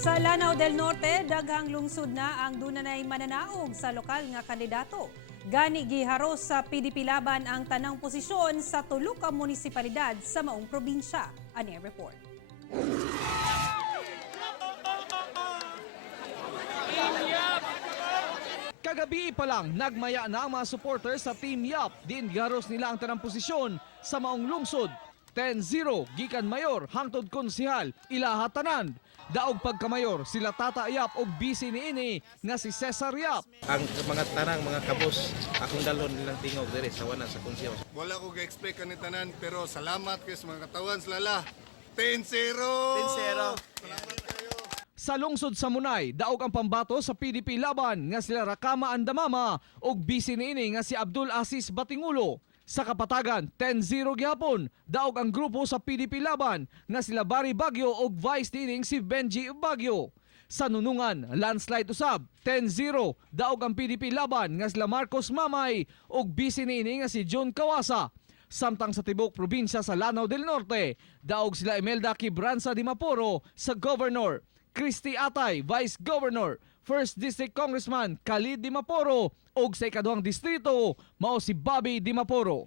Sa Lanao del Norte, daghang lungsod na ang dunay mananaog sa lokal nga kandidato. Gani giharos sa PDP laban ang tanang posisyon sa tulo ka munisipalidad sa maong probinsya. Ani report. Kagabi pa lang, nagmaya na ang mga supporters sa Team Yap. Din giharos nila ang tanang posisyon sa maong lungsod. 10-0 gikan mayor hangtod konsehal ilaha tanan. Daog pagkamayor sila Tata Yap og bisi niini nga si Cesar Yap. Ang mga tanang mga kabos akong dalon nilang tingog diri sa wana sa konseho. Wala ko ga-expect kanit tanan pero salamat kay sa mga katawan sila. 10-0. 10-0. Salamat kayo. Sa lungsod sa Munay, daog ang pambato sa PDP laban nga sila Rakama Andamama og bisi niini nga si Abdul Aziz Batingulo. Sa Kapatagan, 10-0 gihapon, daog ang grupo sa PDP laban nga sila Barry Baguio og vice nining si Benji Baguio. Sa Nunungan, Landslide usab, 10-0, daog ang PDP laban nga sila Marcos Mamay og bisi nining nga si John Kawasa. Samtang sa tibok probinsya sa Lanao del Norte, daog sila Imelda Quibranza Dimaporo sa Governor, Christy Atay, Vice Governor, 1st District Congressman Khalid Dimaporo ug sa ikaduhang distrito mao si Bobby Dimaporo.